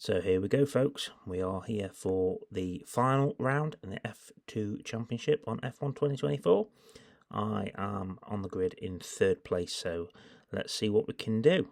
So here we go, folks. We are here for the final round in the F2 Championship on F1 2024. I am on the grid in third place, so let's see what we can do.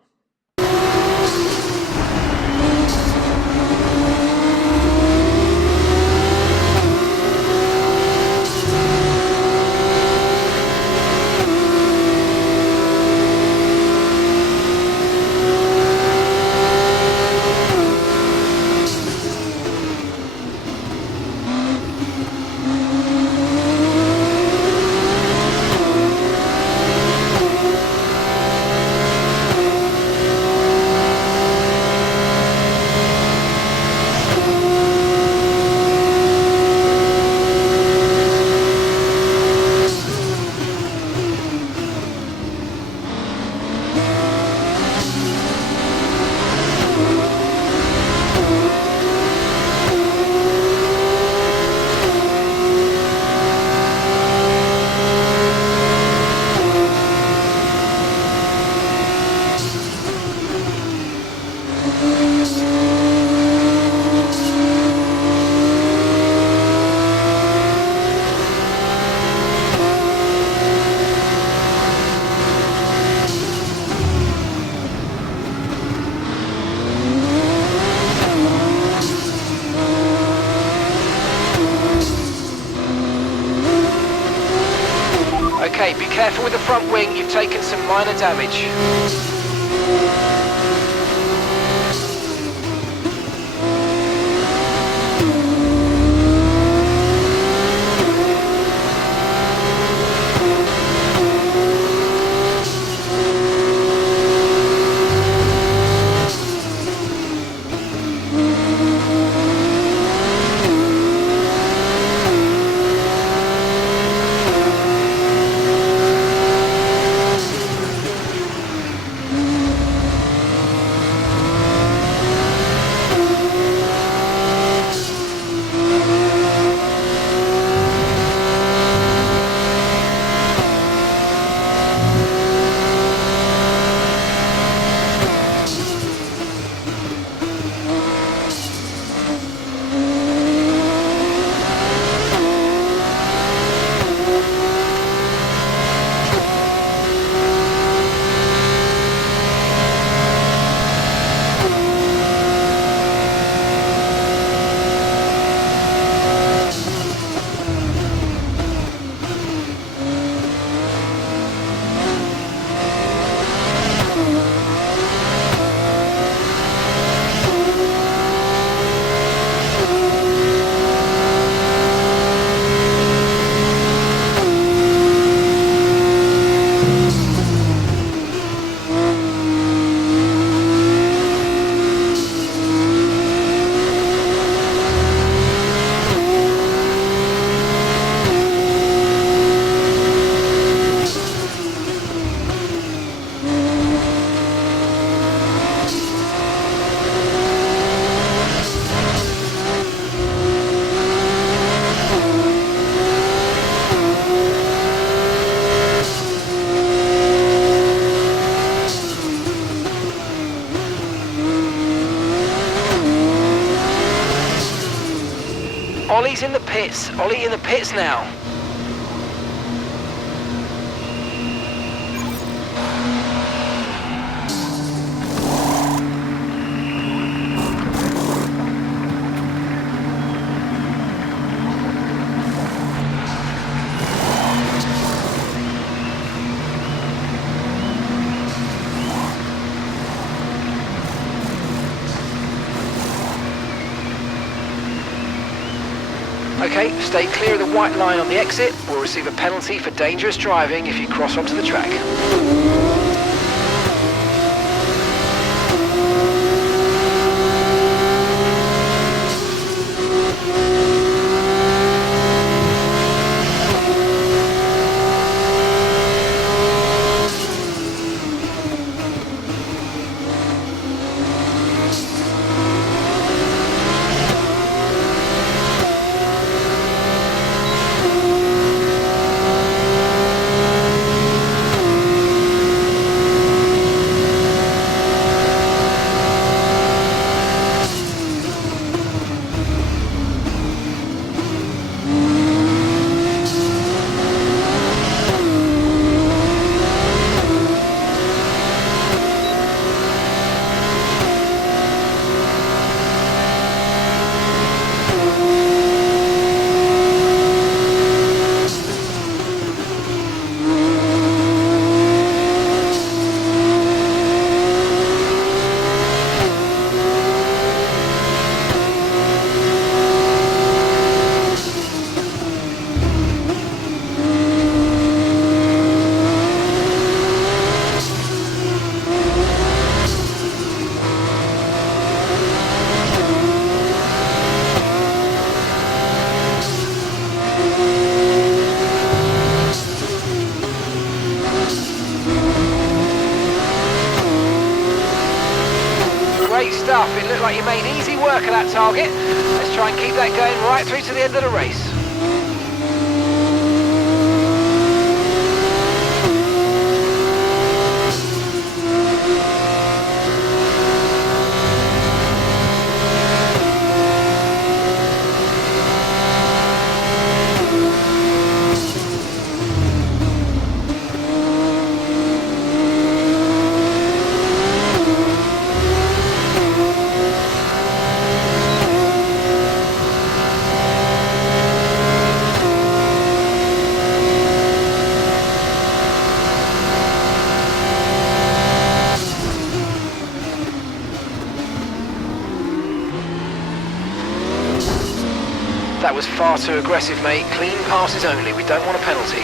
Okay, be careful with the front wing, you've taken some minor damage. Ollie's in the pits. Ollie in the pits now. Okay, stay clear of the white line on the exit. We'll receive a penalty for dangerous driving if you cross onto the track. Right, you made easy work of that target. Let's try and keep that going right through to the end of the race. That was far too aggressive, mate. Clean passes only. We don't want a penalty.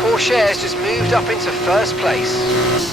Porsche's just moved up into first place.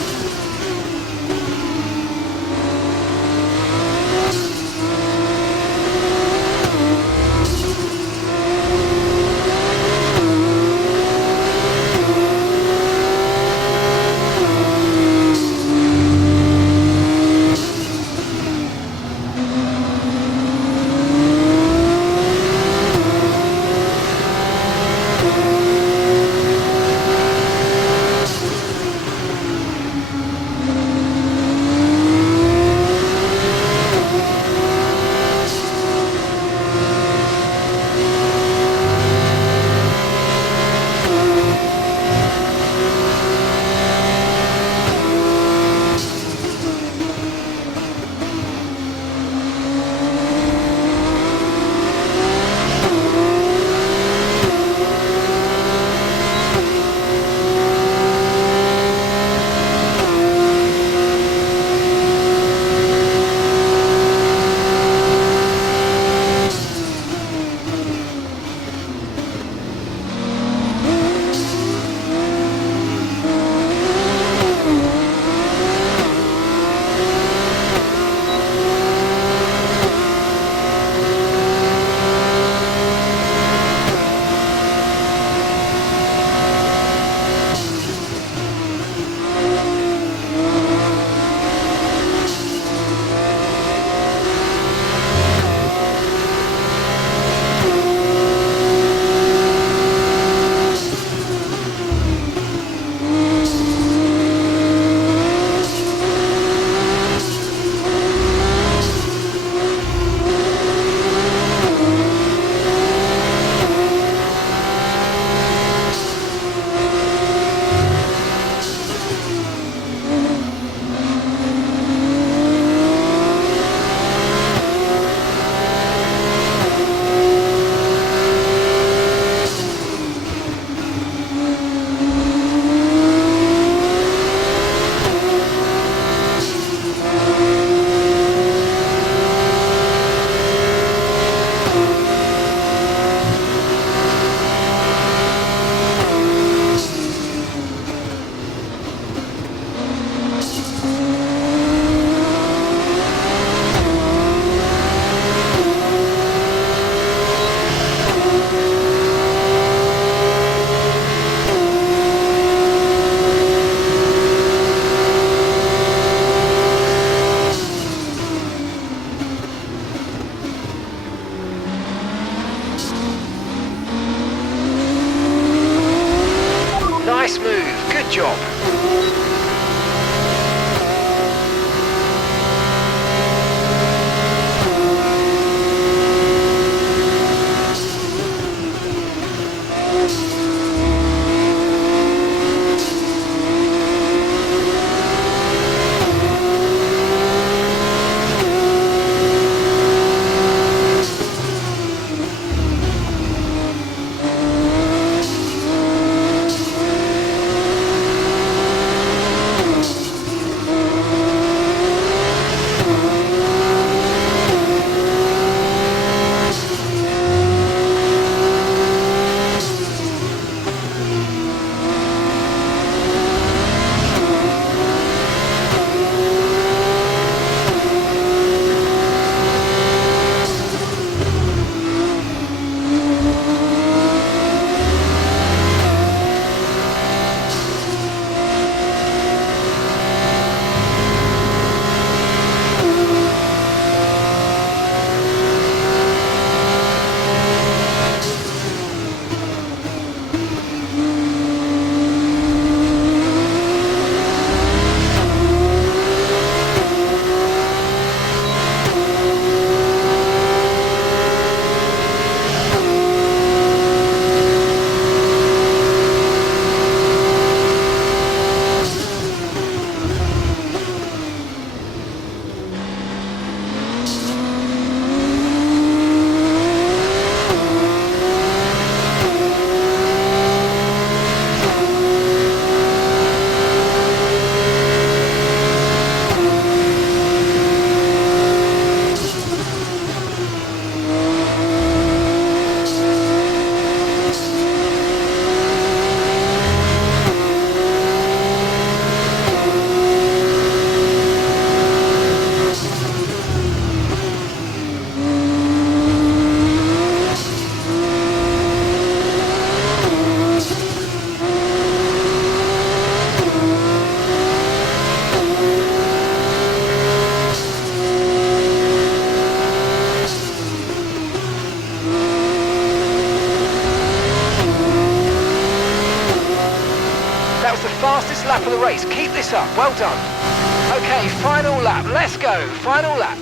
pace. Keep this up. Well done. Okay, final lap. Let's go. Final lap.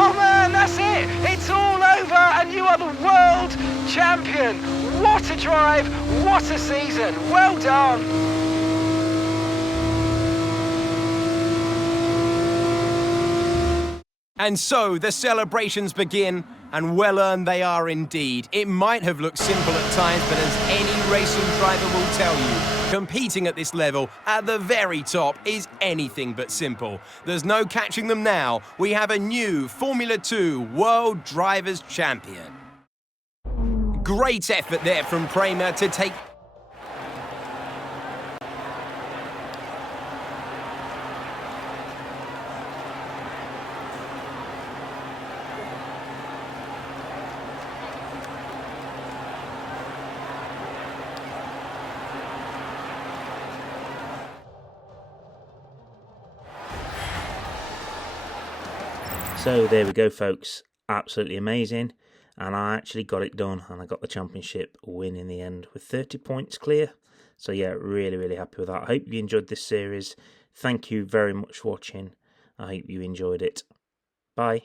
Oh man, that's it! It's all over and you are the world champion! What a drive, what a season! Well done! And so the celebrations begin, and well earned they are indeed. It might have looked simple at times, but as any racing driver will tell you, competing at this level, at the very top, is anything but simple. There's no catching them now. We have a new Formula 2 World Drivers' Champion. Great effort there from Kramer to take... So there we go, folks. Absolutely amazing. And I actually got it done, and I got the championship win in the end with 30 points clear. So yeah, really happy with that. I hope you enjoyed this series. Thank you very much for watching. I hope you enjoyed it. Bye.